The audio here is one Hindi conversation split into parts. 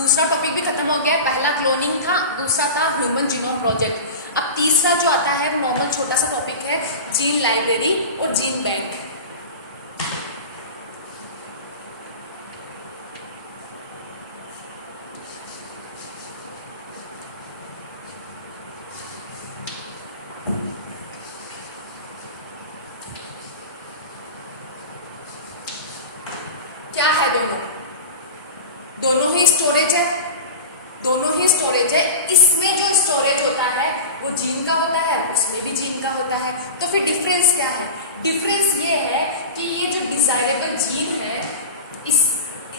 दूसरा टॉपिक भी खत्म हो गया है। पहला क्लोनिंग था, दूसरा था ह्यूमन जीनोम प्रोजेक्ट। अब तीसरा जो आता है नॉर्मल छोटा सा टॉपिक है जीन लाइब्रेरी और जीन बैंक। क्या है दोनों ही स्टोरेज है, दोनों ही स्टोरेज है। इसमें जो स्टोरेज होता है वो जीन का होता है, उसमें भी जीन का होता है। तो फिर डिफरेंस क्या है? डिफरेंस ये है कि ये जो डिजाइनेबल जीन है, इस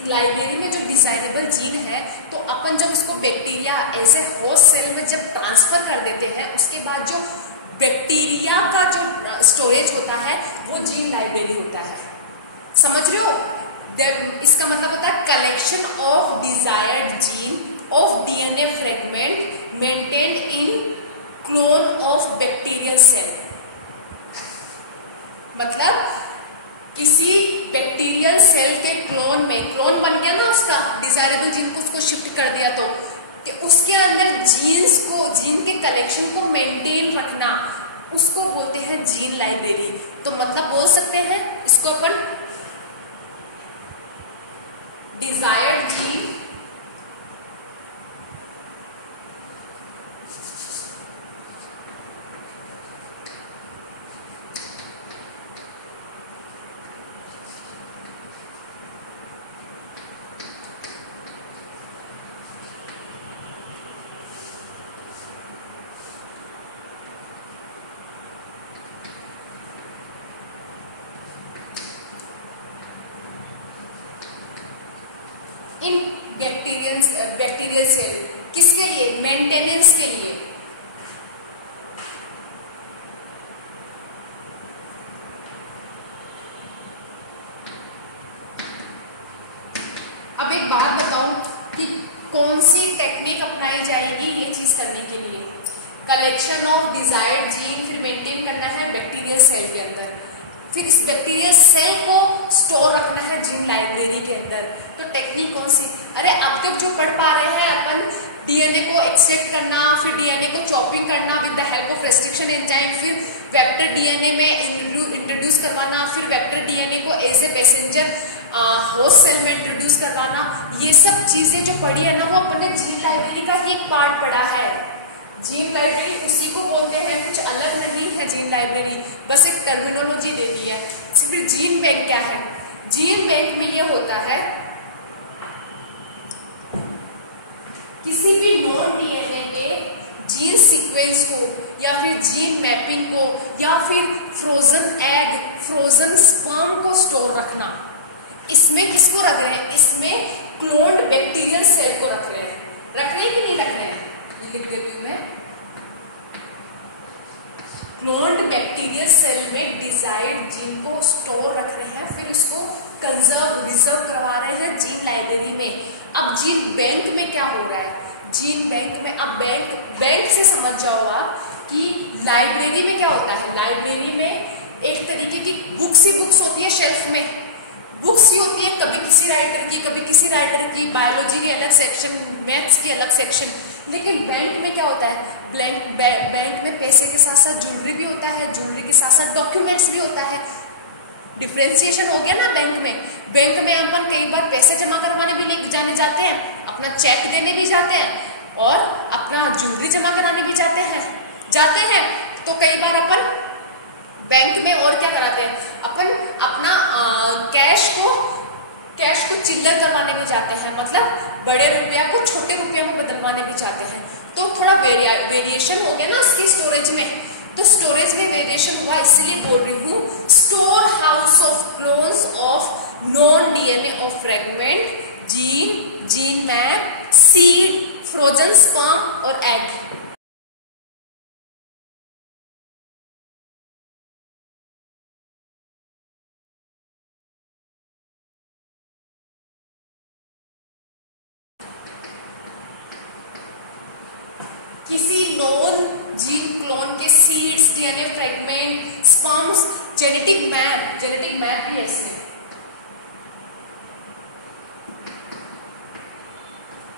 लाइब्रेरी में जो डिजाइनेबल जीन है, तो अपन जब उसको बैक्टीरिया ऐसे होस्ट सेल में जब ट्रांसफर कर देते हैं, उसके बाद जो बैक्टीरिया का जो स्टोरेज होता है वो जीन लाइब्रेरी होता है। समझ रहे हो? इसका मतलब होता है collection of desired gene of DNA fragment maintained in clone of bacterial cell. मतलब किसी बैक्टीरियल सेल के क्लोन में, क्लोन बन गया ना उसका, डिजायरेबल जीन को उसको शिफ्ट कर दिया, तो कि उसके अंदर जीन्स को, जीन के कलेक्शन को मेंटेन रखना, उसको बोलते हैं जीन लाइब्रेरी। तो मतलब बोल सकते हैं इसको अपन desired gene in bacterial cell. किसके लिए? मेंटेनेंस के लिए। अब एक बात बताऊं कि कौन सी टेक्निक अपनाई जाएगी ये चीज करने के लिए। कलेक्शन ऑफ डिजायर्ड जीन फिर मेंटेन करना है बैक्टीरियल सेल के अंदर, फिर इस बैक्टीरियल सेल को स्टोर रखना है जीन लाइब्रेरी के अंदर। तो टेक्निक कौन सी? अरे अब तक जो पढ़ पा रहे हैं अपन, डीएनए को एक्सट्रैक्ट करना, फिर डीएनए को चॉपिंग करना with the help of restriction enzyme, फिर वेक्टर डीएनए में इंट्रोड्यूस करवाना, फिर वेक्टर डीएनए को as a passenger host cell में इंट्रोड्यूस करवाना, ये सब चीजें जो पढ़ी है ना, वो अपने जीन लाइब्रेरी का ही एक पार्ट पढ़ा है। जीन लाइब्रेरी उसी को बोलते हैं, कुछ अलग नहीं है जीन लाइब्रेरी, बस एक टर्मिनोलॉजी देती है। फिर जीन बैंक क्या है? जीन बैंक में ये होता है किसी भी नॉन डीएनए के जीन सीक्वेंस को या फिर जीन मैपिंग को या फिर फ्रोजन एग, फ्रोजन स्पर्म को स्टोर रखना। इसमें किसको रख रहे हैं? इसमें क्लोन्ड बैक्टीरियल सेल को रख रहे हैं। रख रहे हैं कि नहीं रख रहे हैं? ये लिख देती हूं मैं। क्लोन्ड बैक्टीरियल सेल में डिजायर्ड जीन को स्टोर रख रहे हैं, फिर उसको कंजर्व, रिजर्व करवा रहे हैं जीन लाइब्रेरी में। अब जीन बैंक में क्या हो रहा है? जीन बैंक में अब बैंक से समझ जाओ आप कि लाइब्रेरी में क्या होता है। लाइब्रेरी में एक तरीके की बुक्स ही बुक्स होती है, शेल्फ में बुक्स ही होती है, कभी किसी राइटर की, कभी किसी राइटर की, बायोलॉजी की अलग सेक्शन, मैथ्स की अलग सेक्शन। लेकिन बैंक में क्या होता है? बैंक में पैसे के साथ साथ ज्वेलरी भी होता है, ज्वेलरी के साथ साथ डॉक्यूमेंट्स भी होता है। डिफ्रेंसिएशन हो गया ना बैंक में। बैंक में अपन कई बार पैसे जमा करवाने भी लेके जाने जाते हैं, अपना चेक देने भी जाते हैं और अपना ज्वेलरी जमा कराने भी जाते हैं। तो कई बार अपन बैंक में और क्या कराते हैं? अपन अपना कैश को चिल्लर करवाने भी जाते हैं, मतलब बड़े रुपया को छोटे रुपया में बदलवाने भी जाते हैं। तो थोड़ा वेरिएशन हो गया ना उसकी स्टोरेज में। तो स्टोरेज में वेरिएशन हुआ, इसलिए बोल रही हूँ store house of clones of non DNA of fragment, gene map, seed, frozen sperm और एग। किसी नॉन जीन क्लोन के seeds, DNA fragment, sperms, genetic map भी ऐसे।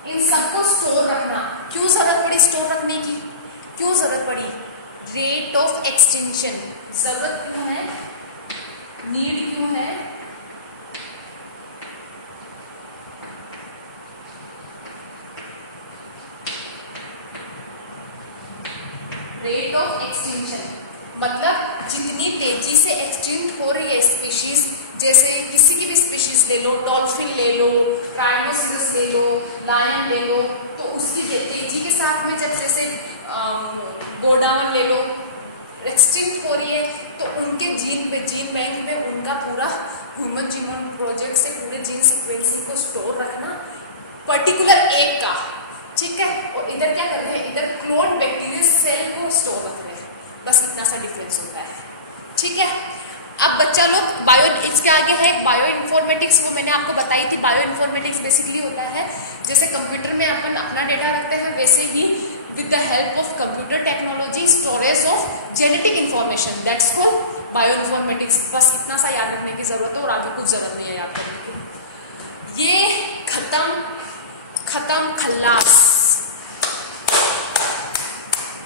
इन सबको स्टोर रखना। क्यों जरूरत पड़ी स्टोर रखने की? क्यों जरूरत पड़ी? रेट ऑफ एक्सटेंशन जरूरत क्यों है, नीड क्यों है? रेट ऑफ एक्सटेंशन मतलब जितनी तेजी से एक्सटिंक्ट हो रही है स्पीशीज, जैसे किसी की भी स्पीशीज ले लो, डॉल्फिन ले लो, राइनोसेरस ले लो, लायन ले लो, तो उसकी तेजी के साथ में जब जैसे गोडाउन ले लो एक्सटिंक्ट हो रही है, तो उनके जीन बैंक में उनका पूरा ह्यूमन जीनोम प्रोजेक्ट से पूरे जीन सीक्वेंसिंग को स्टोर रखना पर्टिकुलर एक का, ठीक है। और इधर क्या कर रहे हैं, इधर क्लोन बैक्टीरियल सेल को स्टोर रख रहे हैं, बस इतना सा डिफरेंस होता है, ठीक है। अब बच्चा लोग बायो, इसके आगे है बायो इन्फॉर्मेटिक्स, वो मैंने आपको बताई थी। बायो इन्फॉर्मेटिक्स बेसिकली होता है जैसे कंप्यूटर में अपन अपना डेटा रखते हैं, वैसे ही with the help of computer technology storage of genetic information, that's called bioinformatics. बस इतना सा याद रखने की जरूरत है और आगे कुछ जरूरत नहीं है याद करने की। ये खत्म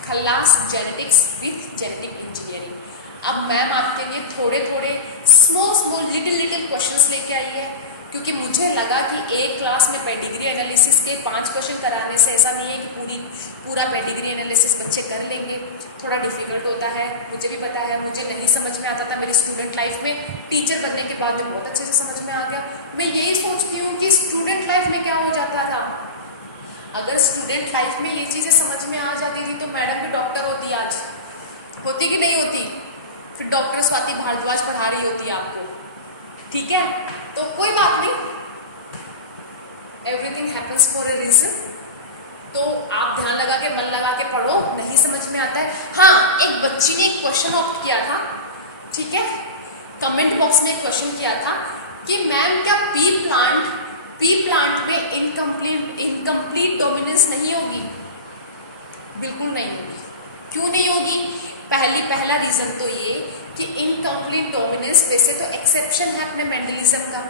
खल्लास जेनेटिक्स विथ जेनेटिक इंजीनियरिंग। अब मैम आपके लिए थोड़े स्मॉल लिटिल क्वेश्चंस लेके आई है, क्योंकि मुझे लगा कि एक क्लास में पेडिग्री एनालिसिस के 5 क्वेश्चन कराने से ऐसा नहीं है कि पूरा पेडिग्री एनालिसिस बच्चे कर लेंगे, थोड़ा डिफिकल्ट होता है, मुझे भी पता है। मुझे नहीं समझ में आता था मेरी स्टूडेंट लाइफ में, टीचर बनने के बाद जो बहुत अच्छे से समझ में आ गया। मैं यही सोचती हूँ कि स्टूडेंट लाइफ में क्या हो जाता था, अगर स्टूडेंट लाइफ में ये चीजें समझ में आ जाती थी तो मैडम भी डॉक्टर होती, आज होती कि नहीं होती, फिर डॉक्टर स्वाति भारद्वाज पढ़ा रही होती आपको, ठीक है। तो कोई बात नहीं, everything happens for a reason. तो आप ध्यान लगा के, मन लगा के पढ़ो, नहीं समझ में आता है। हाँ, एक बच्ची ने एक क्वेश्चन ऑप्ट किया था, ठीक है, कमेंट बॉक्स में एक क्वेश्चन किया था कि मैम क्या पी प्लांट में इनकम्प्लीट डोमिनेंस नहीं होगी? बिल्कुल नहीं होगी। क्यों नहीं होगी? पहला रीजन तो ये कि इनकम्प्लीट डोमिनेंस वैसे तो एक्सेप्शन है अपने मेंडलिज्म का,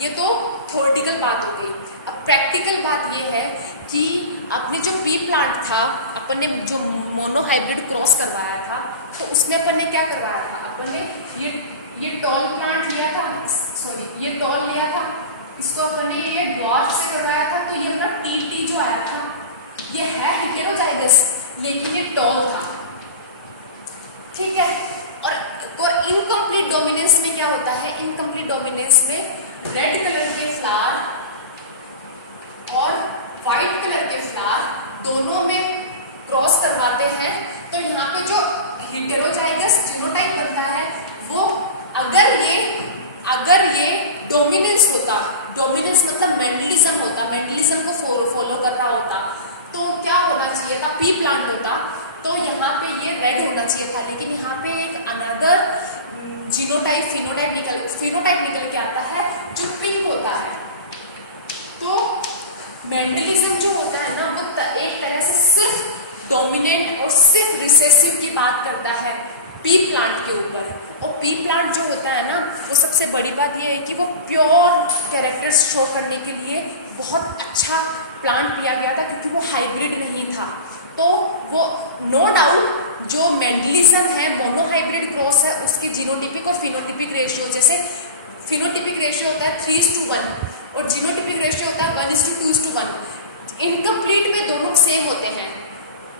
ये तो थ्योरेटिकल बात हो गई। अब प्रैक्टिकल बात ये है कि अपने जो पी प्लांट था, अपन ने जो मोनोहाइब्रिड क्रॉस करवाया था, तो उसमें अपन ने क्या करवाया था, अपन ने ये टॉल प्लांट लिया था, सॉरी ये टॉल लिया था, इसको अपन ने ये ड्वार्फ से करवाया था, तो ये अपना टी जो आया था ये है हेटेरोजाइगस, लेकिन ये टॉल था, ठीक है। और इनकम्प्लीट डोमिनेंस में क्या होता है, इनकम्प्लीट डोमिनेंस में रेड कलर के फ्लावर और व्हाइट कलर के फ्लावर दोनों में क्रॉस करवाते हैं, तो यहाँ पे जो हेटेरोजाइगस जीनोटाइप बनता है वो अगर ये डोमिनेंस होता, डोमिनेंस मतलब मेंडलिज्म होता, मेंडलिज्म को फॉलो कर रहा होता, तो क्या होना चाहिए था, पी प्लांट होता, तो यहाँ पे ये रेड होना चाहिए था, लेकिन यहाँ पे एक अनदर फिनोटाइप निकल के आता है जो पिंक होता है। तो मेंडलिज्म जो होता है ना, वो एक तरह से सिर्फ डोमिनेंट और सिर्फ रिसेसिव की बात करता है पी प्लांट के ऊपर। और पी प्लांट जो होता है ना, वो सबसे बड़ी बात ये है कि वो प्योर कैरेक्टर्स शो करने के लिए बहुत अच्छा प्लांट लिया गया था, क्योंकि वो हाइब्रिड नहीं था। तो वो नो डाउट जो मेंडलिज्म है, मोनोहाइब्रिड क्रॉस है, उसके जीनोटिपिक और फिनोटिपिक रेशियो, जैसे फिनोटिपिक रेशियो होता है 3:1 और जीनोटिपिक रेशियो होता है 1:2:1। इनकम्प्लीट में दोनों सेम होते हैं,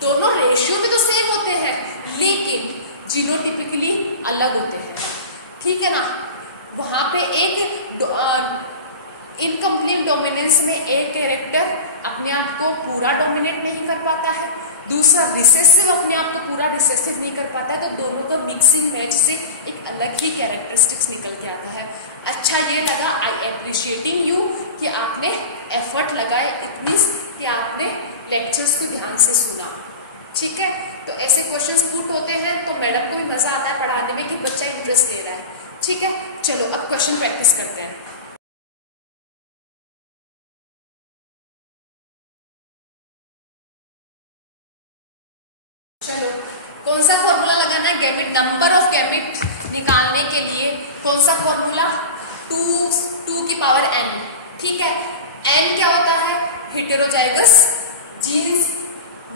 दोनों रेशियो में तो सेम होते हैं, लेकिन जीनोटिपिकली अलग होते हैं, ठीक है ना। वहां पे एक इनकम्प्लीट डोमिनेंस में एक कैरेक्टर अपने आप को पूरा डोमिनेट नहीं कर पाता है, दूसरा रिसेसिव अपने आप को पूरा रिसेसिव नहीं कर पाता है, तो दोनों का मिक्सिंग मैच से एक अलग ही कैरेक्टरिस्टिक्स निकल के आता है। अच्छा ये लगा, आई एप्रिशिएटिंग यू कि आपने एफर्ट लगाए इतनी कि आपने लेक्चर्स को ध्यान से सुना, ठीक है। तो ऐसे क्वेश्चंस पुट होते हैं तो मैडम को भी मजा आता है पढ़ाने में कि बच्चा इंटरेस्ट ले रहा है, ठीक है। चलो अब क्वेश्चन प्रैक्टिस करते हैं। चलो, कौन सा फॉर्मूला लगाना है गैमेट, नंबर ऑफ गैमेट निकालने के लिए कौन सा फॉर्मूला, 2 की पावर n, ठीक है। n क्या होता है, हेटेरोजाइगस जीन्स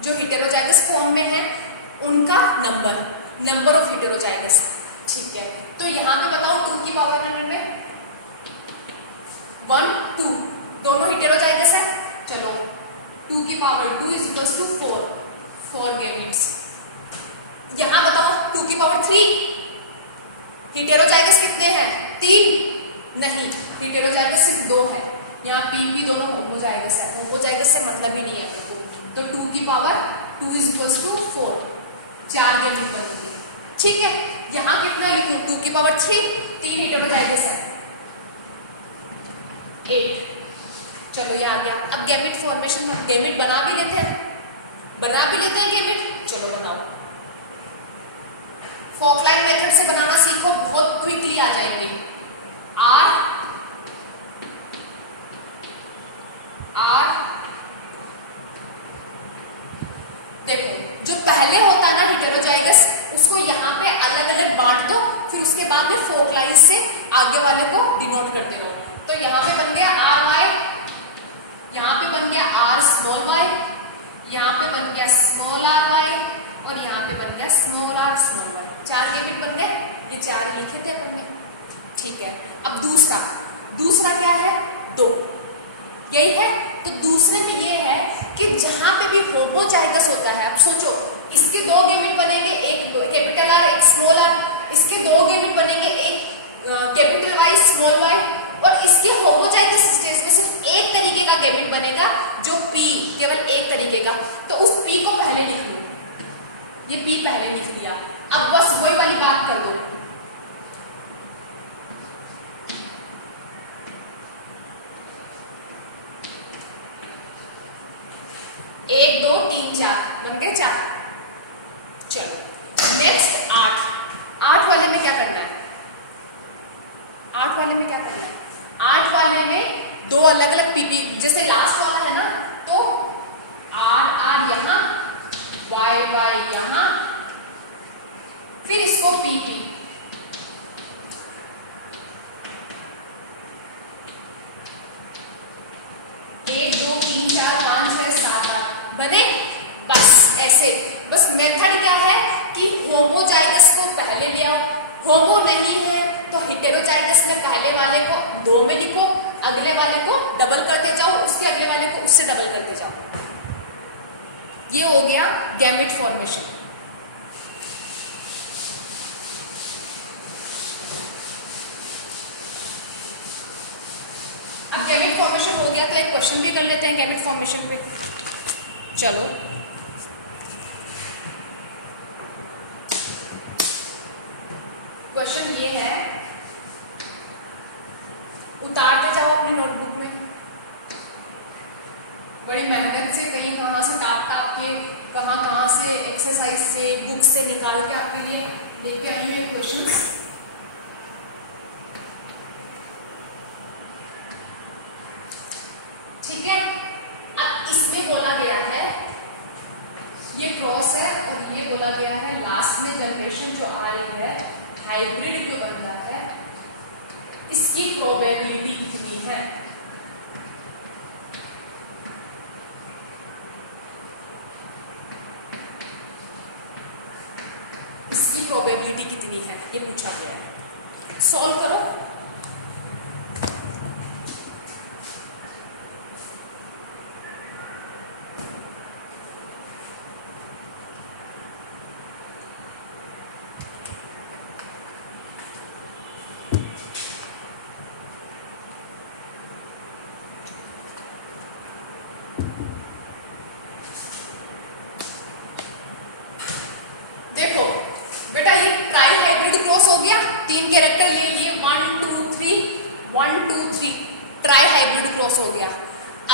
जो हेटेरोजाइगस फॉर्म में है उनका नंबर ऑफ हेटेरोजाइगस। ठीक है, तो यहाँ पे बताओ 2 की पावर नंबर में 1 2 दोनों हेटेरोजाइगस है। चलो 2 की power 2 is equals to 4 gametes. यहाँ बताओ 2 की पावर 3 हेटेरोजाइगस कितने हैं? 3 नहीं, हेटेरोजाइगस सिर्फ 2 है। यहाँ पी दोनों होमोजाइगस है, होमोजाइगस से मतलब ही नहीं है आपको। तो 2 की power 2 is equals to 4 4 gamete बनती है। ठीक है, यहाँ कितना लिखूं? 2 की पावर 3 हेटेरोजाइगस है 8। चलो ये आ गया। अब गैमेट फॉर्मेशन, गैमेट बना भी लेते हैं गैमेट। चलो बताओ, फोकलाइट मेथड से बनाना सीखो, बहुत क्विकली आ जाएंगे। आर देखो, जो पहले होता है ना हेटेरोजाइगस, उसको यहाँ पे अलग अलग बांट दो, फिर उसके बाद में फोकलाइट से आगे वाले को डिनोट करते रहो। तो यहाँ पे बन गया आर वाई, यहाँ पे बन गया आर स्मॉल वाई, यहाँ पे बन गया स्मॉल आर वाई, और यहाँ पे बन गया small R small Y. 4 gamete बन गए, ये 4 लिखे थे अपने। ठीक है, अब दूसरा क्या है? 2 यही है। तो दूसरे में ये है कि जहां पे भी होमोजाइगस होता है, अब सोचो इसके 2 गैमेट बनेंगे, एक कैपिटल आर एक स्मॉल आर, इसके 2 गैमेट बनेंगे, एक कैपिटल वाई स्मॉल वाई, और इसके होमोजाइगस स्टेज में सिर्फ एक तरीके का गैमेट बनेगा, जो पी, केवल एक तरीके का। तो उस पी को पहले लिख लो, ये पी पहले लिख लिया। अब बस वही वाली बात कर दो, एक 2 3 4 बन गए 4। चलो नेक्स्ट 8 वाले में क्या करना है? 8 वाले में क्या करना है? 8 वाले में 2 अलग अलग पीपी, जैसे लास्ट वाला है ना, तो आर यहाँ, वाई यहाँ, फिर इसको पीपी। बने बस ऐसे। बस मेथड क्या है कि होमोजाइगस को पहले ले आओ, होमो नहीं है तो हेटेरोजाइगस में पहले वाले को 2 में लिखो, अगले वाले को डबल करते जाओ, उसके अगले वाले को उससे डबल करते जाओ। ये हो गया गैमेट फॉर्मेशन। अब गैमेट फॉर्मेशन हो गया तो एक क्वेश्चन भी कर लेते हैं गैमेट फॉर्मेशन पे। चलो क्वेश्चन ये है, उतारते जाओ अपनी नोटबुक में। बड़ी मेहनत से कहीं कहाँ से टाप के, कहाँ से एक्सरसाइज से, बुक से निकाल के आपके लिए लेके आई हूँ क्वेश्चन। ठीक है, अब इसमें बोला गया है, ये क्रॉस है और ये बोला गया है लास्ट में जनरेशन जो आ रही है, हाइब्रिड जो बन रहा है, इसकी प्रोबेबिलिटी कितनी है? इसकी प्रोबेबिलिटी कितनी है, ये पूछा गया है। सॉल्व करो। देखो बेटा, ये ट्राई हाइब्रिड क्रॉस हो गया, 3 कैरेक्टर ले लिए, 1 2 3 1 2 3, ट्राई हाइब्रिड क्रॉस हो गया।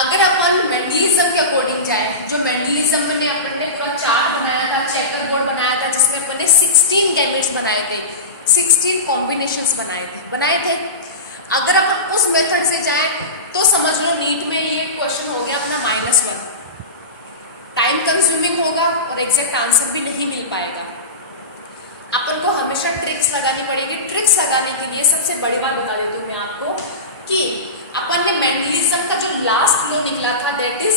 अगर अपन मेंडलिज्म के अकॉर्डिंग जाए, जो मेंडलिज्म में अपन ने पूरा चार्ट बनाया था, चेकर बोर्ड बनाया था, जिसमें अपन ने 16 गैमेट्स बनाए थे, 16 कॉम्बिनेशंस बनाए थे। अगर अपन उस मेथड से जाए तो समझ लो नीट में ये क्वेश्चन हो गया अपना -1, टाइम कंज्यूमिंग होगा और एग्जैक्ट आंसर भी नहीं मिल पाएगा। अपन को हमेशा ट्रिक्स लगानी पड़ेगी। ट्रिक्स लगाने के लिए सबसे बड़ी बात बता देती हूँ मैं आपको कि अपन ने मेंडलिज्म का जो लास्ट लॉ निकला था that is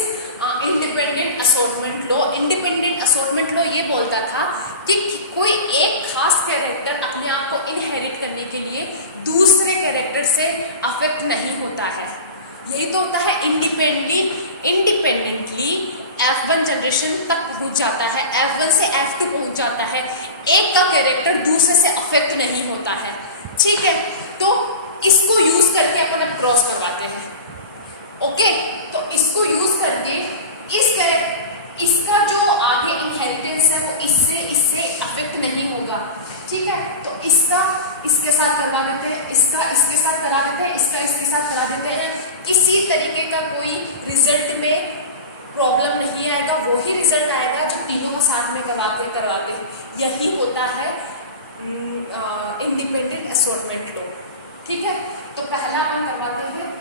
independent assortment law. Independent assortment law ये बोलता था कि कोई एक खास कैरेक्टर अपने आप को इनहेरिट करने के लिए दूसरे कैरेक्टर से अफेक्ट नहीं होता है। यही तो होता है इंडिपेंडेंटली F1 जनरेशन तक पहुंच जाता है, F1 से F2 पहुंच जाता है, एक का कैरेक्टर दूसरे से अफेक्ट नहीं होता है। ठीक है, तो इसको यूज करके अपन अब क्रॉस करवाते हैं। ओके, तो इसको यूज करके इसका जो आगे इनहेरिटेंस है वो इससे अफेक्ट नहीं होगा। ठीक है, तो इसका इसके साथ करवा देते हैं, इसका इसके साथ करा देते हैं, इसका इसके साथ करा देते हैं। किसी तरीके का कोई रिजल्ट में प्रॉब्लम नहीं आएगा, वही रिजल्ट आएगा जो तीनों का साथ में करवा के। यही होता है इंडिपेंडेंट असॉर्टमेंट लॉ। ठीक है, तो पहला अपन करवाते हैं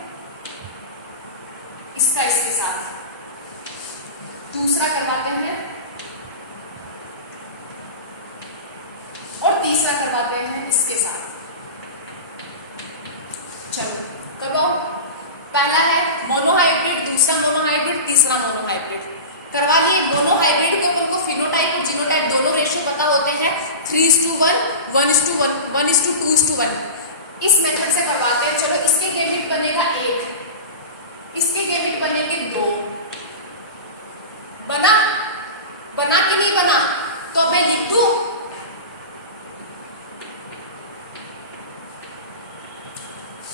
इसका इसके साथ, दूसरा करवाते हैं और तीसरा करवाते हैं इसके साथ। चलो करवाओ। पहला है मोनोहाइब्रिड, दूसरा मोनोहाइब्रिड, तीसरा मोनोहाइब्रिड। करवा लिए। मोनोहाइब्रिड के ऊपर को फिनोटाइप और जीनोटाइप दोनों रेशियो पता होते हैं, 3:1, 1:1, 1:2:1। इस मेथड से करवाते हैं। चलो, इसके गैमेट बनेगा 1, इसके गैमेट बनेंगे 2। बना कि नहीं बना? तो मैं लिख दूं,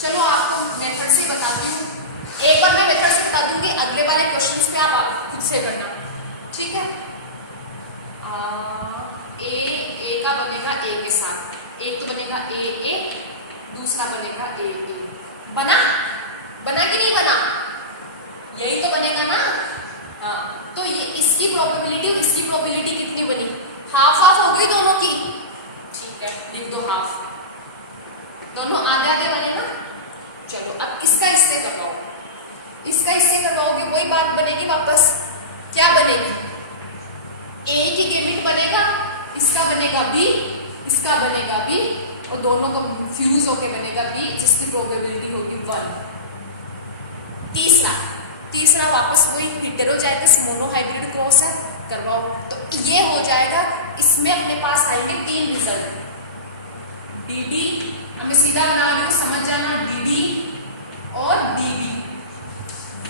चलो आपको मेथड से बताती हूँ। एक बार मैं मेथड से बता दूंगी, अगले वाले क्वेश्चंस पे आप खुद से करना। ठीक है, ए का बनेगा ए के साथ, एक तो बनेगा ए, दूसरा बनेगा ए। बना कि नहीं बना? यही तो बनेगा ना। हाँ, तो ये इसकी प्रोबेबिलिटी और इसकी प्रोबेबिलिटी कितनी बनी? हाफ हो गई दोनों की। ठीक है, लिख दो हाफ। दोनों आधे आधे बने ना। चलो, अब इसका इससे करवाओ, इसका इससे करवाओगे वही बात बनेगी वापस। क्या बनेगी? ए की गैमेट बनेगा, इसका बनेगा बी, इसका बनेगा बी, और दोनों का फ्यूज होके बनेगा बी, जिसकी प्रोबेबिलिटी होगी 1। तीसरा वापस वही हेटेरोजाइगस मोनोहाइब्रिड क्रॉस है, करवाओ। तो ये हो जाएगा, इसमें अपने पास आएंगे 3 रिजल्ट। dd, हमें सीधा बना रही हूँ, समझ जाना, dd और db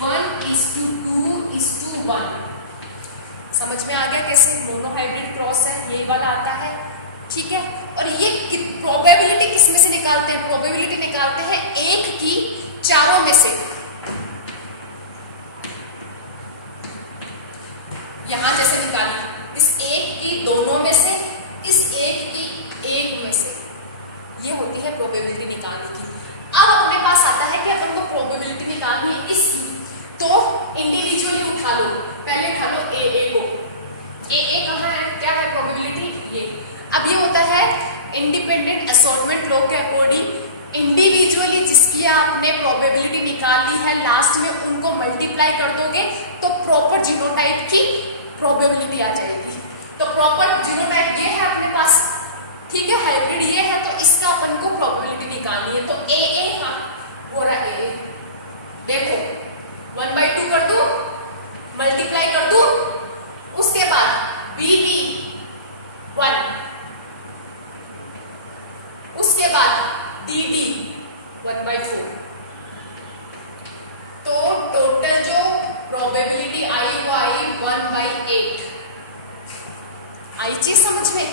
1:2:1। समझ में आ गया कैसे मोनोहाइब्रिड क्रॉस है, ये वाला आता है। ठीक है, और ये प्रोबेबिलिटी किस में से निकालते हैं? प्रोबेबिलिटी निकालते हैं 1 की 4 में से। यहां जैसे निकाली, इस 1 की 2 में से, इस 1 की 1 में से। ये होती है प्रोबेबिलिटी निकालने की। अब अपने पास आता है कि अपन को प्रोबेबिलिटी निकालनी है इसकी, तो इंडिविजुअली उठा लो। पहले उठा लो ए को। ए कहाँ है? क्या है प्रोबेबिलिटी? ये। अब ये होता है इंडिपेंडेंट असॉर्टमेंट लॉ के अकॉर्डिंग, इंडिविजुअली जिसकी आपने प्रोबेबिलिटी निकाल ली है, लास्ट में उनको मल्टीप्लाई कर दोगे तो प्रॉपर जीनोटाइप की प्रोबेबिलिटी आ जाएगी। तो प्रॉपर जीनोटाइप ये है अपने पास। ठीक है, हाइब्रिड ये है, तो इसका अपन को प्रोबेबिलिटी निकालनी है। तो ए हाँ हो रहा है। देखो 1/2 कर दूं, मल्टीप्लाई कर दूं, उसके बाद बी 1, उसके बाद डी 1/4। तो टोटल जो प्रोबेबिलिटी आई वो आई 1/8। आई चीज समझ में?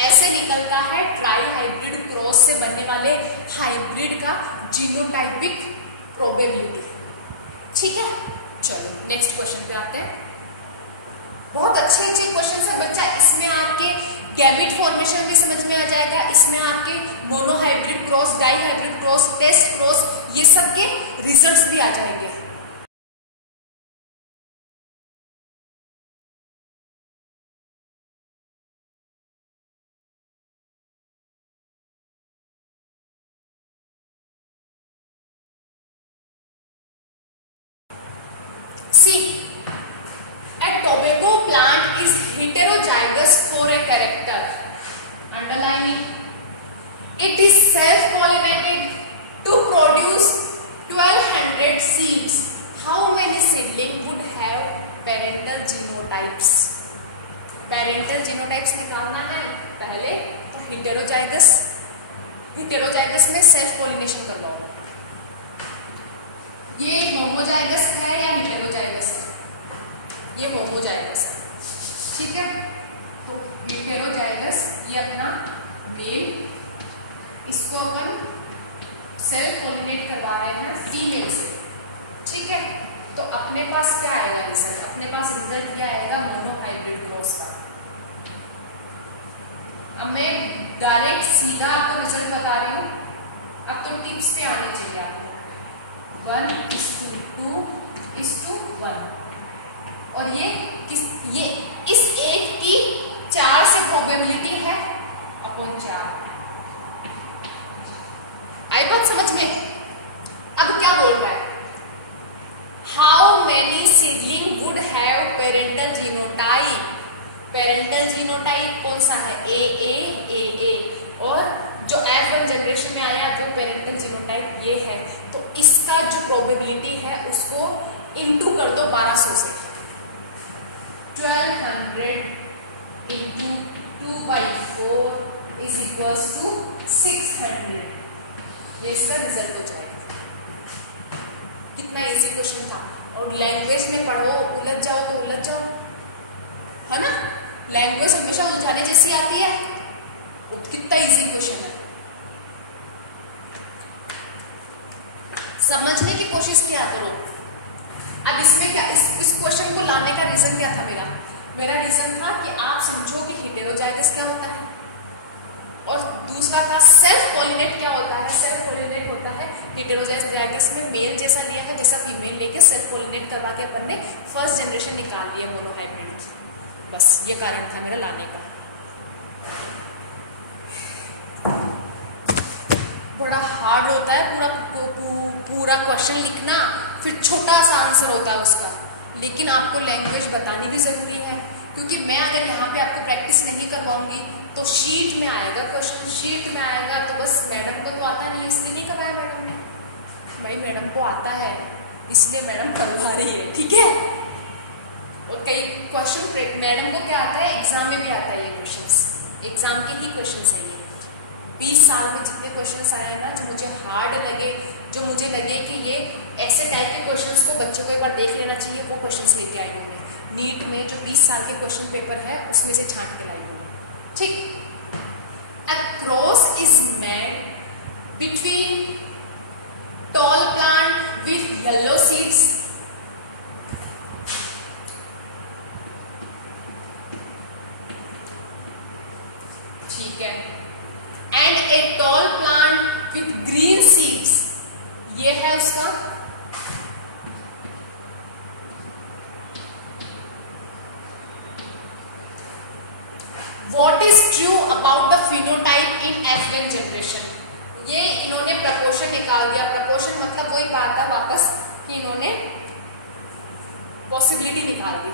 ऐसे निकलता है ट्राई हाइब्रिड क्रॉस से बनने वाले हाइब्रिड का जीनोटाइपिक प्रोबेबिलिटी। ठीक है, चलो नेक्स्ट क्वेश्चन पे आते हैं। बहुत अच्छे क्वेश्चन है बच्चा। इसमें आपके गैमेट फॉर्मेशन भी समझ में आ जाएगा, इसमें आपके monohybrid cross, dihybrid cross, test cross, ये सब के रिजल्ट्स भी आ जाएंगे। See, a tobacco plant is heterozygous for a character. Underline it. It is self-pollinated to 1200 seeds. How many siblings would have parental genotypes? Parental genotypes निकालना है पहले तो heterozygous में सेल्फ पॉलिनेशन करवाओ। ये होमोजाइगस है या हेटेरोजाइगस है? ये होमोजाइगस है, ठीक है। तो हेटेरोजाइगस ये अपना मेल, इसको अपन सेल्फ पॉलिनेट करवा रहे हैं फीमेल से, ठीक है। तो अपने पास क्या आएगा रिजल्ट? अपने पास रिजल्ट क्या आएगा? मोनोहाइब्रिड क्रॉस का। अब मैं डायरेक्ट सीधा आपको रिजल्ट बता रही हूँ, अब तो टिप्स पे आने चाहिए आपको। 1:2:1 और ये इस एक की 4 से प्रोबेबिलिटी है अपॉन 4। आई बात समझ में? अब क्या बोल रहा है? How many sibling would have parental genotype? Parental genotype कौन सा है? ए। और जो F1 जनरेशन में आया जो पेरेंटल जीनोटाइप ये है, तो इसका जो प्रोबेबिलिटी है उसको इनटू कर दो 1200 से। 1200 into 2/4 is equals to 600। ये इसका रिजल्ट हो जाएगा। कितना इजी क्वेश्चन था। और लैंग्वेज में पढ़ो, उलझ जाओ तो उलझ जाओ, है ना। लैंग्वेज हमेशा उलझाने जैसी आती है। कितना इजी क्वेश्चन है, समझने की कोशिश किया करो। अब इसमें क्या, इस क्वेश्चन को लाने का रीजन क्या था? मेरा रीजन था कि आप समझो कि हेटेरोजाइगस क्या होता है, और दूसरा था सेल्फ पॉलिनेट क्या होता है। सेल्फ पॉलिनेट होता है हेटेरोजाइगस में मेल जैसा लिया है, जैसा फीमेल लेके सेल्फ पॉलिनेट करवा के अपन ने फर्स्ट जनरेशन निकाल लिया मोनोहाइब्रिड की। बस ये कारण था मेरा लाने का। बड़ा हार्ड होता है पूरा क्वेश्चन लिखना, फिर छोटा सा आंसर होता है उसका, लेकिन आपको लैंग्वेज बतानी भी जरूरी है, क्योंकि मैं अगर यहाँ पे आपको प्रैक्टिस नहीं करवाऊंगी तो शीट में आएगा क्वेश्चन, शीट में आएगा तो बस मैडम को तो आता नहीं, इसलिए नहीं करवाया मैडम ने। भाई मैडम को आता है इसलिए मैडम करवा रही है, ठीक है। और कई क्वेश्चन मैडम को क्या आता है, एग्जाम में भी आता है ये क्वेश्चंस, एग्जाम के ही क्वेश्चंस है ये। 20 साल में जितने क्वेश्चंस आए हैं ना, जो मुझे हार्ड लगे, जो मुझे लगे कि ये ऐसे टाइप के क्वेश्चंस को बच्चों को एक बार देख लेना चाहिए, वो क्वेश्चंस लेके आई हूँ। नीट में जो 20 साल के क्वेश्चन पेपर है उसमें से छांट के लाई हूँ, ठीक। A cross is made between tall plant with yellow seeds, ठीक है, and a tall plant with green seeds, ये है उसका What is true about the phenotype in F1 generation? ये इन्होंने प्रपोर्शन निकाल दिया। प्रपोर्शन मतलब वही बात है वापस कि इन्होंने पॉसिबिलिटी निकाल दी,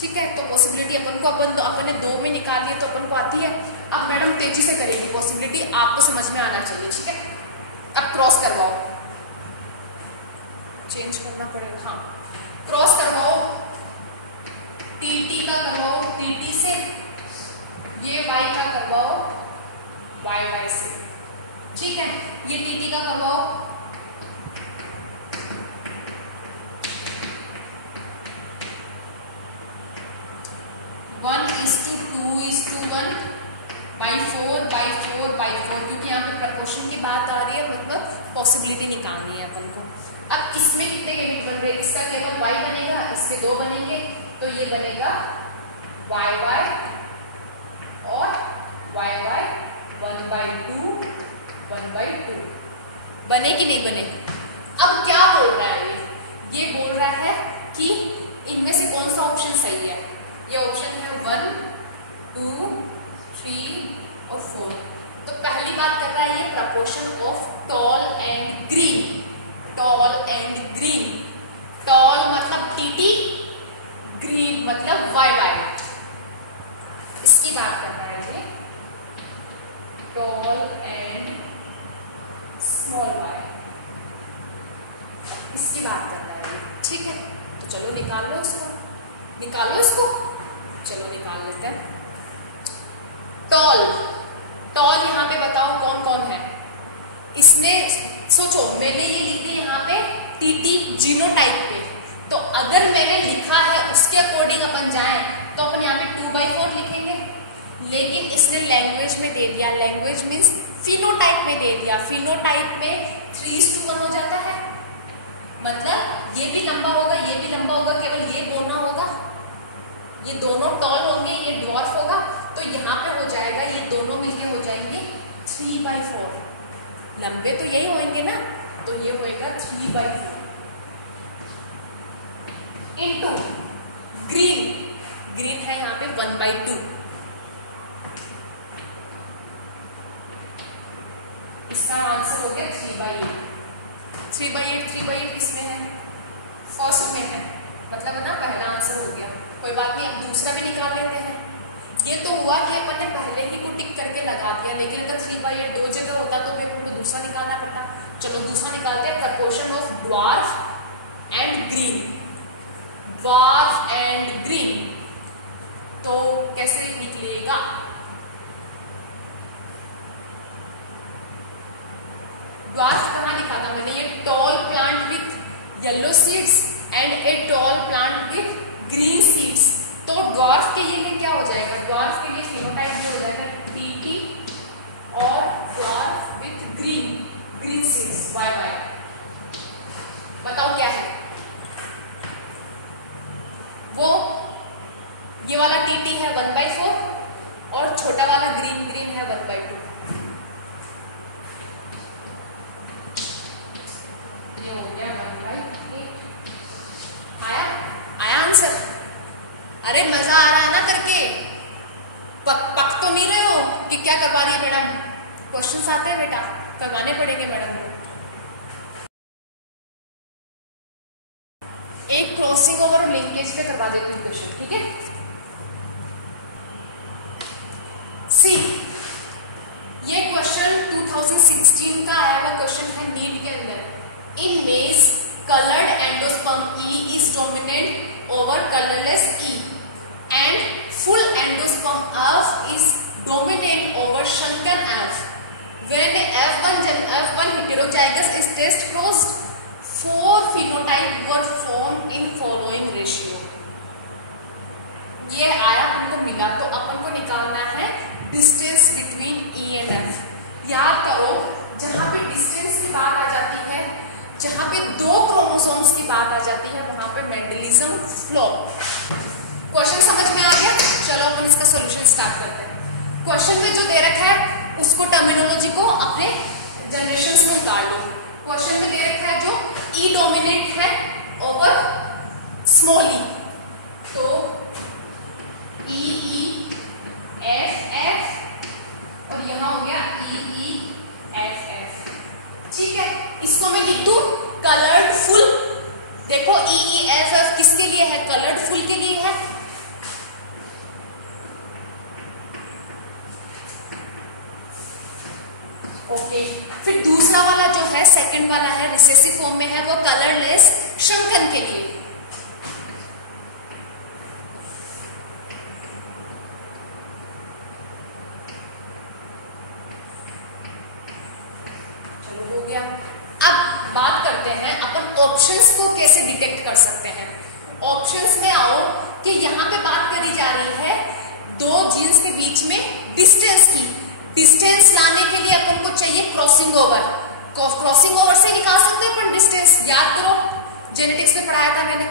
ठीक है। तो पॉसिबिलिटी अपन ने 2 में निकाल ली तो अपन को आती है। अब मैडम तेजी से करेगी, पॉसिबिलिटी आपको समझ में आना चाहिए, ठीक है। अब क्रॉस करवाओ, चेंज करना पड़ेगा, हाँ क्रॉस करवाओ, टीटी का करवाओ टीटी से, ये y का करवाओ y से, ठीक है। ये टीटी का करवाओ 1:2:1/4/4/4, क्योंकि यहाँ पे प्रपोर्शन की बात आ रही है, मतलब पॉसिबिलिटी निकालनी है अपन को। अब इसमें कितने केवल बन रहे हैं? इसका केवल y बनेगा, इसके 2 बनेंगे, तो ये बनेगा y और y 1/2 बने कि नहीं बने? अब क्या बोल रहा है ये बोल रहा है कि इनमें से कौन सा ऑप्शन सही है। ये ऑप्शन है 1, 2, 3 और 4। तो पहली बात कर रहा है ये proportion of tall and green. Tall and green, tall मतलब टीटी, ग्रीन मतलब y, इसकी बात कर रहा है ये टॉल एंड स्मॉल y। निकाल लो इसको, निकालो इसको, चलो निकाल लेते हैं। टॉल, टॉल यहाँ पे बताओ कौन कौन है। इसने सोचो मैंने ये लिख दी यहाँ पे टीटी जीनोटाइप पे, तो अगर मैंने लिखा है उसके अकॉर्डिंग अपन जाएं तो अपन यहाँ पे 2/4 लिखेंगे, लेकिन इसने लैंग्वेज में दे दिया, लैंग्वेज मीन्स फिनोटाइप में दे दिया, फिनोटाइप में 3:1 हो जाता है, मतलब ये भी लंबा होगा ये भी लंबा होगा, केवल ये बोना होगा, ये दोनों टॉल होंगे ये ड्वार्फ होगा, तो यहाँ पे हो जाएगा ये दोनों मिलके हो जाएंगे 3/4, लंबे तो यही होंगे ना, तो ये होएगा 3/4 इनटू ग्रीन, ग्रीन है यहाँ पे 1/2, इसका आंसर हो गया 3/8। 3/8 किसमें है? फर्स्ट में है, मतलब ना पहला आंसर हो गया। कोई बात नहीं, अब दूसरा भी निकाल लेते हैं। ये तो हुआ कि अपन ने पहले ही को टिक करके लगा दिया, लेकिन अगर 3/8 दो जगह होता तो फिर हमको दूसरा निकालना पड़ता। चलो दूसरा निकालते हैं, proportion of dwarf and green, dwarf and green, तो कैसे निकलेगा? ड्वार्फ कहाँ लिखा था मैंने? ये tall plant with yellow seeds and a tall plant with green seeds, तो ड्वार्फ के लिए क्या हो जाएगा? ड्वार्फ के लिए फिनोटाइप हो जाएगा टीटी और dwarf with green seeds YY। बताओ क्या है वो? ये वाला टीटी है 1/4 और छोटा वाला ग्रीन है 1/2। ये हो गया 1/8। आया आंसर? अरे मजा आ रहा है ना करके? पक तो नहीं रहे हो कि क्या करवा रही है मैडम? क्वेश्चंस आते हैं बेटा, करवाने पड़ेंगे मैडम को। एक क्रॉसिंग ओवर और लिंकेज पे करवा देती हूँ क्वेश्चन, ठीक है? सी, ये क्वेश्चन 2016 का आया हुआ क्वेश्चन है नीट के अंदर। इन मेज colored endosperm E is dominant over colorless E and full endosperm F is dominant over shrunken F. When F1 heterozygous is test crossed, 4 phenotype were formed in following ratio. ये आया हमको मिला, तो अपन को निकालना है distance between E and F। याद करो जहां पे डिस्टेंस की बात आ जाती है, जहां पे 2 क्रोमोसोम्स की बात आ जाती है, वहां पे मेंडलिज्म फ्लो। क्वेश्चन समझ में आ गया? चलो अपन इसका सॉल्यूशन स्टार्ट करते हैं। क्वेश्चन में जो दे रखा है उसको टर्मिनोलॉजी को अपने जनरेशंस में उतार लो। क्वेश्चन में दे रखा है जो E डोमिनेंट है ओवर स्मॉल e, तो E F F और यहाँ हो गया E F F, ठीक है? इसको मैं लिख दूं कलर्ड फुल। देखो E F F किसके लिए है? कलर्ड फुल के लिए है। ओके, फिर दूसरा वाला जो है सेकंड वाला है रिसेसिव फॉर्म में है, वो कलरलेस श्रंकन के लिए। चलो हो गया। अब बात करते हैं अपन ऑप्शंस को कैसे डिटेक्ट कर सकते हैं। ऑप्शंस में आओ कि यहाँ पे बात करी जा रही है 2 जीन्स के बीच में डिस्टेंस की। डिस्टेंस लाने के लिए अपन को चाहिए क्रॉसिंग ओवर। क्रॉसिंग ओवर से निकाल सकते हैं अपन डिस्टेंस, याद करो जेनेटिक्स में पढ़ाया था मैंने,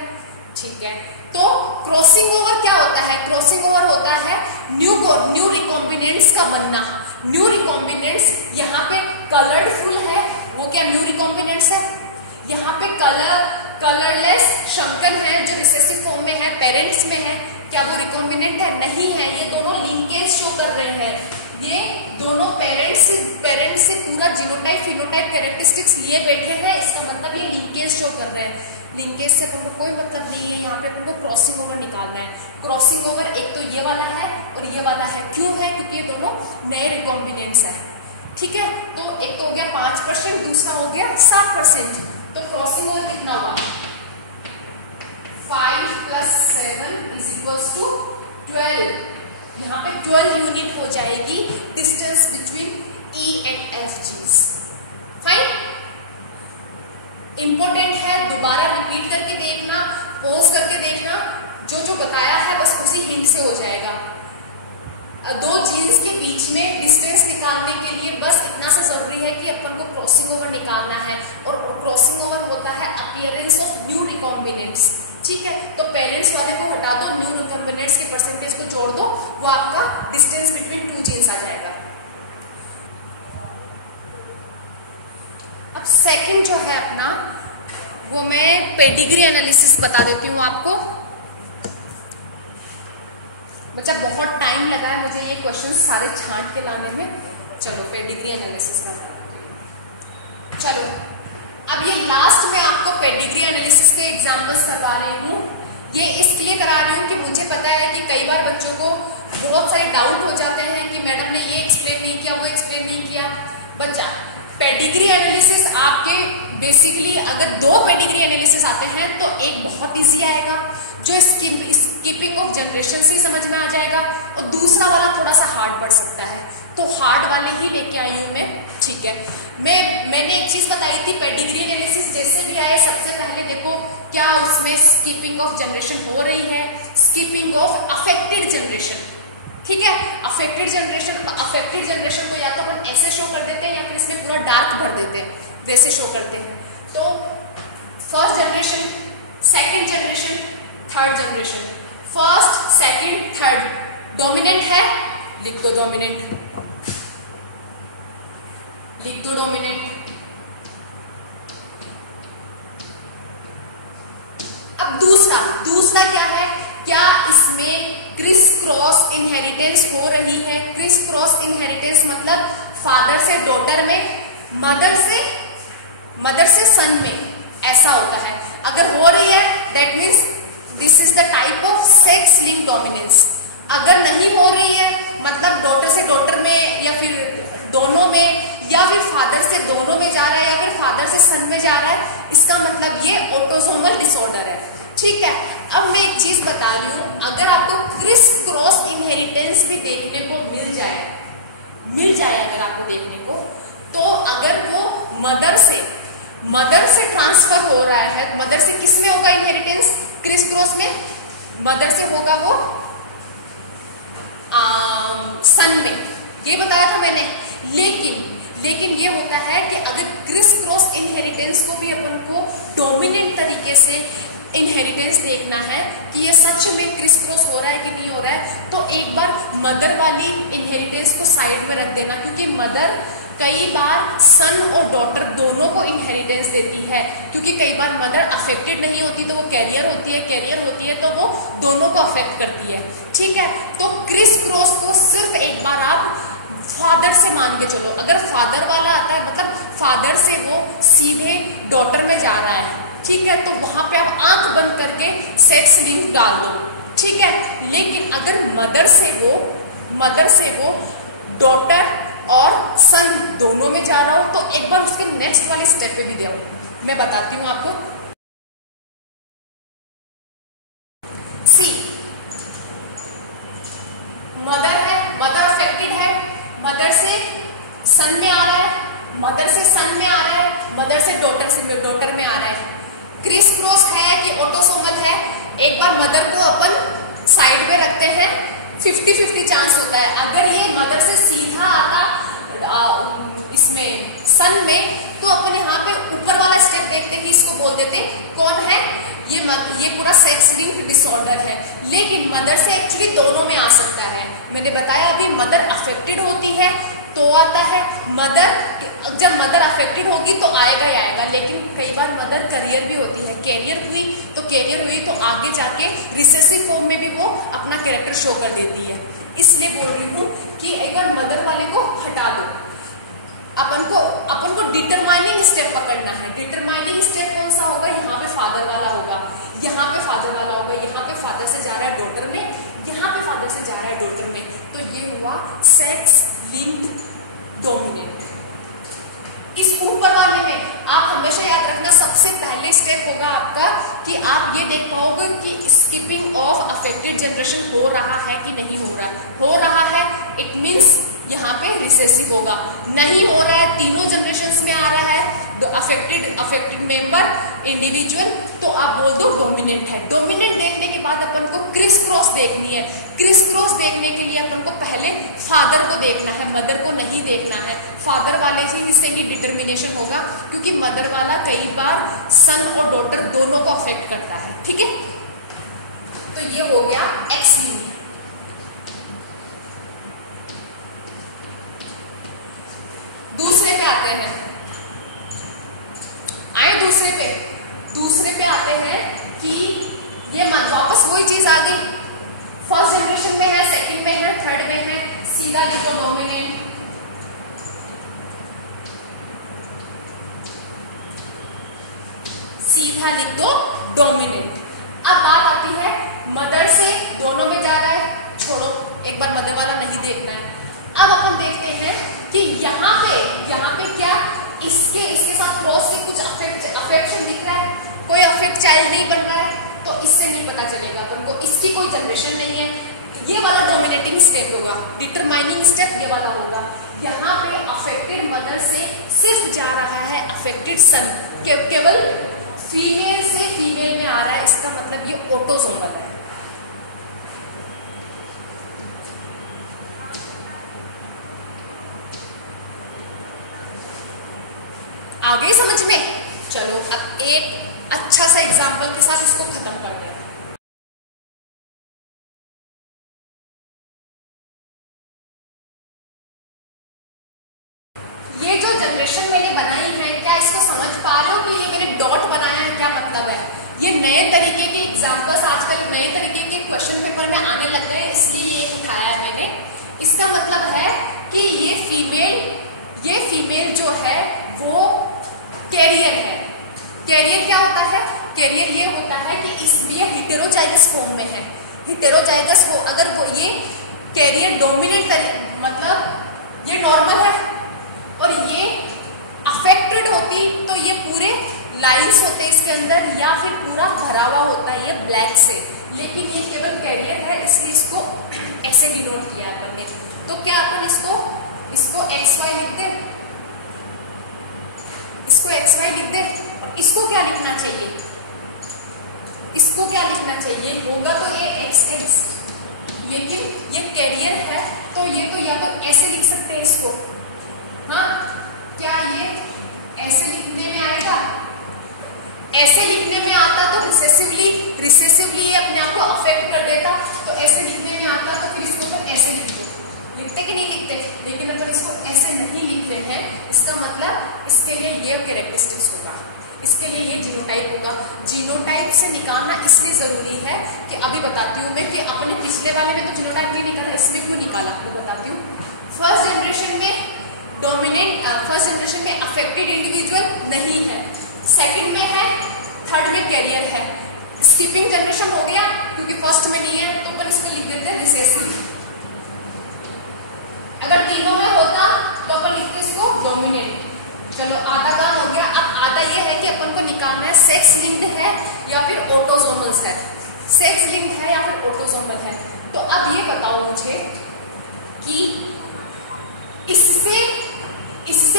ठीक है? तो क्रॉसिंग ओवर क्या होता है? क्रॉसिंग ओवर होता है न्यू रिकॉम्बिनेंट्स का बनना। न्यू रिकॉम्बिनेंट्स यहाँ पे कलर्ड फुल है, वो क्या न्यू रिकॉम्बिनेंट्स है? यहाँ पे कलरलेस श्रंकन है जो रिसेसिव फॉर्म में है, पेरेंट्स में है, क्या वो रिकॉम्बिनेंट है? नहीं है। ये दोनों लिंकेज शो कर रहे हैं, ये दोनों पेरेंट्स से पूरा जीनोटाइप फिनोटाइप कैरेक्टरिस्टिक्स लिए बैठे हैं, इसका मतलब ये लिंकेज शो कर रहे हैं। लिंकेज से अपन को कोई मतलब नहीं है, यहाँ पे अपन को क्रॉसिंग ओवर निकालना है। क्रॉसिंग ओवर एक तो ये वाला है और ये वाला है, क्यों है? क्योंकि ये दोनों नए रिकॉम्बिनेंट्स है, ठीक है? तो एक तो हो गया 5%, दूसरा हो गया 7%, तो क्रॉसिंग ओवर कितना हुआ? 5 हो जाएगी distance between E and F genes. Fine, important है, दोबारा रिपीट करके देखना, पॉज करके देखना, जो बताया है बस उसी हिंट से हो जाएगा। दो जीन्स के बीच में डिस्टेंस निकालने के लिए बस इतना सा जरूरी है कि अपन को क्रॉसिंग ओवर निकालना है, और क्रॉसिंग ओवर होता है अपीयरेंस ऑफ न्यू रिकॉम्बिनेंट्स। ठीक है, तो पेरेंट्स वाले को हटा दो, न्यू रिकॉम्बिनेंट्स के परसेंटेज को जोड़ दो, वो आपका डिस्टेंस बिटवीन टू जीन्स आ जाएगा। अब सेकंड जो है अपना, वो मैं पेडिग्री एनालिसिस बता देती हूँ आपको। बच्चा बहुत टाइम लगा है मुझे ये क्वेश्चन सारे छांट के लाने में। चलो पेडिग्री एनालिसिस का चलो, अब ये लास्ट में आपको पेडिग्री एनालिसिस के एग्जांपल्स करवा रही हूँ। ये इसलिए करा रही हूँ कि मुझे पता है कि कई बार बच्चों को बहुत सारे डाउट हो जाते हैं कि मैडम ने ये एक्सप्लेन नहीं किया, वो एक्सप्लेन नहीं किया। बच्चा पेडिग्री एनालिसिस आपके बेसिकली अगर दो पेडिग्री एनालिसिस आते हैं तो एक बहुत ईजी आएगा जो स्किपिंग ऑफ जनरेशन से समझ में आ जाएगा, और दूसरा वाला थोड़ा सा हार्ड पड़ सकता है, तो हार्ड वाले ही लेके आई हूँ मैं। ठीक है, मैंने एक चीज बताई थी, पेडिग्री एनालिसिस जैसे भी आए सबसे पहले देखो क्या उसमें स्किपिंग ऑफ जनरेशन हो रही है, स्किपिंग ऑफ अफेक्टेड जनरेशन। ठीक है, अफेक्टेड जनरेशन को या तो अपन ऐसे शो कर देते हैं या फिर इसमें पूरा डार्क भर देते हैं, वैसे शो करते हैं। तो first generation, second generation, third generation, first second third, dominant है लिख दो डोमिनेंट, लिख दो डोमिनेंट। अब दूसरा क्या है, क्या इसमें क्रिस क्रॉस इनहेरिटेंस हो रही है? क्रिस क्रॉस इनहेरिटेंस मतलब फादर से डॉटर में, मदर से सन में, ऐसा होता है। अगर हो रही है that means this is the type of sex link dominance. अगर नहीं हो रही है मतलब डॉटर से डॉटर में या फिर दोनों में, या फिर फादर से दोनों में जा रहा है या फिर फादर से सन में जा रहा है, इसका मतलब ये ऑटोसोमल डिसऑर्डर है। ठीक है, अब मैं एक चीज बता रही हूँ, अगर आपको क्रिस क्रॉस इनहेरिटेंस भी देखने को मिल जाए अगर आपको देखने को, तो अगर वो मदर से ट्रांसफर हो रहा है, मदर से किस में होगा इनहेरिटेंस? क्रिस क्रॉस में मदर से होगा वो सन में, ये बताया था मैंने। लेकिन ये होता है कि अगर क्रिस क्रॉस इनहेरिटेंस को भी अपन को डोमिनेंट तरीके से इनहेरिटेंस देखना है कि ये सच में क्रिस क्रॉस हो रहा है कि नहीं हो रहा है, तो एक बार मदर वाली इनहेरिटेंस को साइड पे रख देना, क्योंकि मदर कई बार सन और डॉटर दोनों को इनहेरिटेंस देती है, क्योंकि कई बार मदर अफेक्टेड नहीं होती तो वो कैरियर होती है तो वो दोनों को अफेक्ट करती है। ठीक है, तो क्रिस क्रॉस को सिर्फ एक बार आप फादर से मान के चलो। अगर फादर वाला आता है मतलब फादर से वो सीधे डॉटर में जा रहा है, ठीक है, तो वहां पे आप आंख बंद करके सेक्स लिंक डाल दो। ठीक है, लेकिन अगर मदर से वो डॉटर और सन दोनों में जा रहा हो तो एक बार उसके नेक्स्ट वाले स्टेप पे भी जाओ, मैं बताती हूँ आपको। सी मदर अफेक्टेड है, मदर से सन में आ रहा है, मदर से डॉटर में आ रहा है। क्रिस क्रॉस है कि ऑटोसोमल है, एक बार मदर को अपन साइड में रखते हैं, 50-50 चांस होता है। अगर ये मदर से सीधा आता इसमें सन में, तो अपन यहाँ पे ऊपर वाला स्टेप देखते ही इसको बोल देते कौन है ये पूरा सेक्स लिंक डिसऑर्डर है। लेकिन मदर से एक्चुअली दोनों में आ सकता है। मैंने बताया अभी मदर अफेक्टेड होती है तो आता है, जब मदर अफेक्टेड होगी तो आएगा ही आएगा। लेकिन कई बार मदर कैरियर भी होती है, कैरियर हुई तो आगे जाके रिसेसिव फॉर्म में भी वो अपना कैरेक्टर शो कर देती है। इसलिए बोल रही हूँ कि एक बार मदर वाले को हटा दो, अपन को डिटरमाइनिंग स्टेप पकड़ना है। डिटरमाइनिंग स्टेप कौन सा होगा? यहाँ पे फादर वाला होगा, यहाँ पे फादर वाला होगा, यहाँ पे फादर से जा रहा है डॉटर में, यहाँ पे फादर से जा रहा है डॉटर में, तो ये हुआ सेक्स लिंक्ड डोमिनेंट। इस ऊपर वाले में आप हमेशा याद रखना, सबसे पहले स्टेप होगा आपका कि आप ये देख पाओगे कि स्किपिंग ऑफ अफेक्टेड जनरेशन हो रहा है कि नहीं हो रहा है। हो रहा है, इट मीन नहीं हो रहा है, तीनों जनरेशंस में आ रहा है अफेक्टेड मेंबर इंडिविजुअल, तो आप बोल दो डोमिनेंट है। डोमिनेंट देखने के बाद अपन को क्रिस क्रॉस देखनी है। क्रिस क्रॉस देखने के लिए अपन को पहले फादर को देखना है, मदर को नहीं देखना है। फादर वाले ही जिससे कि डिटर्मिनेशन होगा, क्योंकि मदर वाला कई बार सन और डॉटर दोनों को अफेक्ट करता है। ठीक है, तो ये हो गया एक्स लिंक। दूसरे पे आते हैं, आए दूसरे पे आते हैं कि ये वापस वही चीज आ गई। फर्स्ट जनरेशन में है, सेकंड में है, थर्ड में है, सीधा लिखो डोमिनेंट। सीधा लिख दो डोमिनेंट। अब बात आती है मदर से दोनों में जा रहा है, छोड़ो एक बार मदर वाला नहीं देखना है। अब अपन देखते हैं कि यहाँ पे क्या इसके साथ क्रॉस से कुछ अफेक्शन दिख रहा है, कोई अफेक्ट चाइल्ड नहीं बन रहा है, तो इससे नहीं पता चलेगा अपन को इसकी कोई जनरेशन नहीं है। ये वाला डोमिनेटिंग स्टेप होगा, डिटरमाइनिंग स्टेप ये वाला होगा। यहाँ पे अफेक्टेड मदर से सिर्फ जा रहा है अफेक्टेड सन, केवल फीमेल से फीमेल में आ रहा है, इसका मतलब ये ऑटोसोमल है। आगे समझ में? चलो अब एक अच्छा सा एग्जांपल के साथ इसको खत्म करते हैं। ये जो जनरेशन मैंने बनाई है, क्या इसको समझ पा रहे हो कि ये मैंने डॉट बनाया है क्या मतलब है? ये नए तरीके के एग्जांपल्स आजकल नए तरीके के क्वेश्चन पेपर में आने लग गए, इसलिए ये उठाया है मैंने। इसका मतलब है कि ये फीमेल जो है वो कैरियर है। कैरियर क्या होता है? कैरियर ये होता है कि इसलिए हेटेरोजाइगस फॉर्म में है। हेटेरोजाइगस को अगर कोई ये कैरियर डोमिनेंट मतलब ये नॉर्मल है और ये अफेक्टेड होती तो ये पूरे लाइंस होते इसके अंदर, या फिर पूरा भरा हुआ होता है ये ब्लैक से, लेकिन ये केवल कैरियर है इसलिए इसको ऐसे डिनोट किया है अपन ने। तो क्या अपन इसको XY लिख दे, इसको XY लिख दे, और इसको क्या लिखना चाहिए? इसको क्या लिखना चाहिए? होगा तो ये XX, लेकिन ये कैरियर है तो ये तो या तो ऐसे लिख सकते हैं इसको, हाँ क्या ये ऐसे लिखने में आएगा? ऐसे लिखने में आता तो रिसेसिवली ये अपने आप को अफेक्ट कर देता, तो ऐसे लिखने में आता तो फिर इसको तो ऐसे लिखते कि नहीं लिखते, लेकिन अगर इसको ऐसे नहीं लिखते हैं, इसका मतलब इसके लिए ये कैरेक्टरिस्टिक्स होगा, इसके लिए ये जीनोटाइप होगा। जीनोटाइप से निकालना इसलिए जरूरी है कि अभी बताती हूँ मैं कि अपने पिछले वाले में तो जीनोटाइप नहीं निकाला, इसमें क्यों निकाला आपको बताती हूँ। फर्स्ट जनरेशन में अफेक्टेड इंडिविजुअल नहीं है, सेकंड में है, थर्ड में कैरियर है। स्किपिंग जनरेशन हो गया क्योंकि फर्स्ट में नहीं है, तो अपन इसको लिख देते हैं रिसेसिव। अगर तीनों में होता तो अपन लिखते इसको डोमिनेंट। चलो आधा काम हो गया। अब आधा ये है कि अपन को निकालना है सेक्स लिंक्ड है या फिर ऑटोसोमल है। सेक्स लिंक्ड है या फिर ऑटोसोमल है, तो अब ये बताओ मुझे कि इससे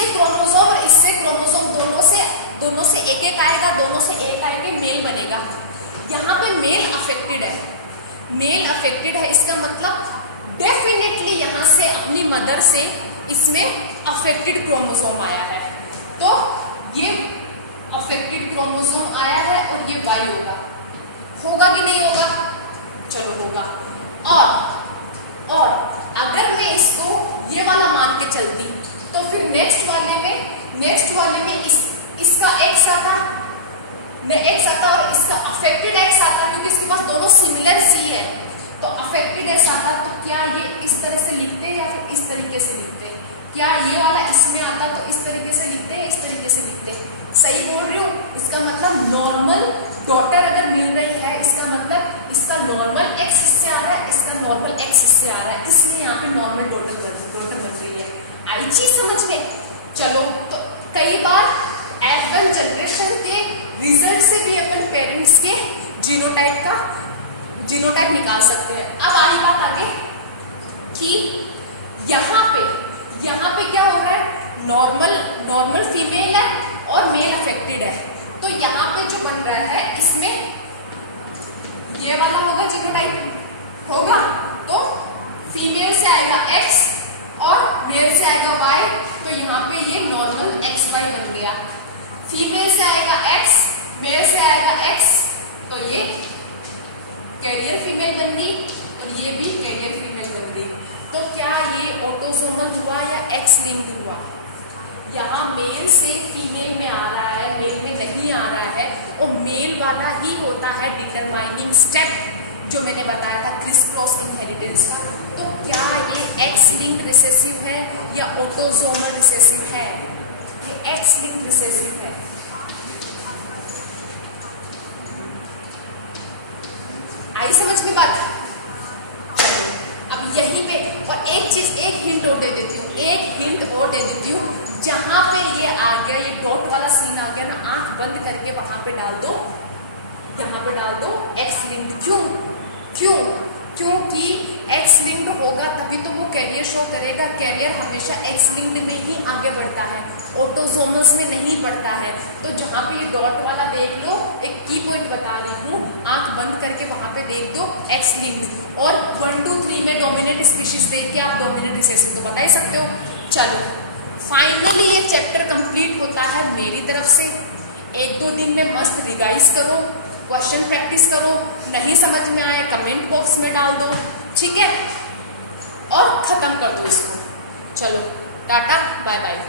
क्रोमोसोम और इससे क्रोमोसोम दोनों से एक आएगा, दोनों से एक आएगा, मेल बनेगा। यहाँ पे मेल अफेक्टेड है, इसका मतलब डेफिनेटली यहाँ से अपनी मदर से इसमें अफेक्टेड क्रोमोसोम आया है, तो ये अफेक्टेड क्रोमोसोम आया है और ये वाई होगा कि नहीं होगा? चलो होगा। और अगर मैं इसको ये वाला मान के चलती तो फिर नेक्स्ट वाले में इसका x आता और इसका अफेक्टेड x आता, क्योंकि इसके पास दोनों सिमिलर C है, तो अफेक्टेड x आता। तो क्या ये इस तरह से लिखते या फिर इस तरीके से लिखते? क्या ये वाला इसमें आता तो इस तरीके से लिखते हैं, इस तरीके से लिखते? सही बोल रही हूँ? इसका मतलब नॉर्मल डॉटर अगर मिल रही है, इसका मतलब इसका नॉर्मल x इससे आ रहा है, इसका नॉर्मल x इससे आ रहा है, इसलिए यहाँ पे नॉर्मल डॉटर बन रही है। आई चीज समझ में? चलो, तो कई बार F1 जनरेशन के रिजल्ट से भी अपन पेरेंट्स के जीनोटाइप निकाल सकते हैं। अब आई बात आगे कि यहाँ पे क्या हो रहा है? नॉर्मल फीमेल है और मेल अफेक्टेड है। तो यहाँ पे जो बन रहा है इसमें ये वाला होगा जीनोटाइप होगा, तो फीमेल से आएगा X और मेल से आएगा Y, तो यहाँ पे ये नॉर्मल XY बन गया। फीमेल से आएगा X, मेल से आएगा X, तो ये कैरियर फीमेल बन गई और ये भी कैरियर फीमेल बन गई। तो क्या ये ऑटोसोमल हुआ या एक्स लिंक्ड हुआ? यहाँ मेल से फीमेल में आ रहा है, मेल में नहीं आ रहा है, और मेल वाला ही होता है डिटरमाइनिंग स्टेप जो मैंने बताया था क्रिस क्रॉस इनहेरिटेंस का। तो क्या ये एक्स लिंक्ड रिसेसिव है या ऑटोसोमल रिसेसिव है? ये एक्स लिंक्ड रिसेसिव है। आई समझ में बात? अब यहीं पे और एक चीज, एक हिंट और दे देती हूँ, जहां पे ये आ गया, ये डॉट वाला सीन आ गया ना, आंख बंद करके वहां पे डाल दो, यहाँ पे डाल दो एक्स लिंक्ड। क्योंकि एक्स लिंक्ड होगा तभी तो वो कैरियर शो करेगा। कैरियर हमेशा एक्स लिंक्ड में ही आगे बढ़ता है, ऑटोसोमल्स में नहीं बढ़ता है। तो जहाँ पे ये डॉट वाला देख लो, एक की पॉइंट बता रही हूँ, आंख बंद करके वहां पे देख दो एक्स लिंक्ड, और 1 2 3 में डोमिनेंट स्पीशीज देख के आप डोमिनेंट रिसेसिव तो बता ही सकते हो। चलो फाइनली ये चैप्टर कंप्लीट होता है मेरी तरफ से। 1-2 दिन में मस्त रिवाइज करो, क्वेश्चन प्रैक्टिस करो, नहीं समझ में आए कमेंट बॉक्स में डाल दो, ठीक है, और खत्म कर दो इसको। चलो टाटा बाय बाय।